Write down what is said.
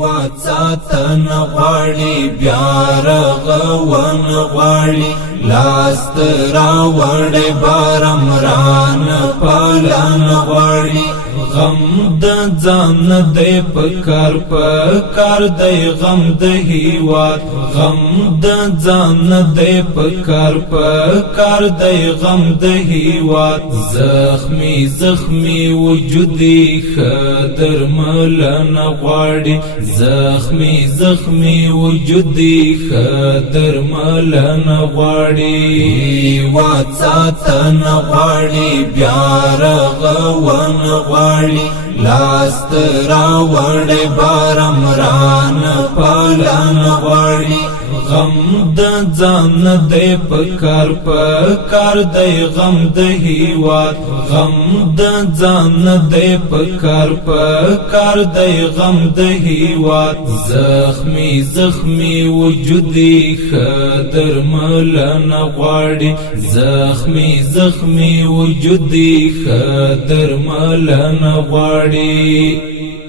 هیواد ساتن غواړي بیا رغون غواړي لاس راوړې بارمران پالن غواړي غم د ځان دی پکار دی غم د هیواد غم د ځان دی پکار دی غم د هیواد زخمی وجودي خدر ملن غواړي زخمی وجودي خدر ملن غواړي هیواد ساتن غواړي بیا رغون غواړي لاس راوړې بارمران پالن غواړي غم د ځان دی پکار دی غم د هیواد غم د ځان دی پکار دی غم د هیواد زخمی وجودي خدر ملن غواړي زخمی وجودي خدر ملن غواړي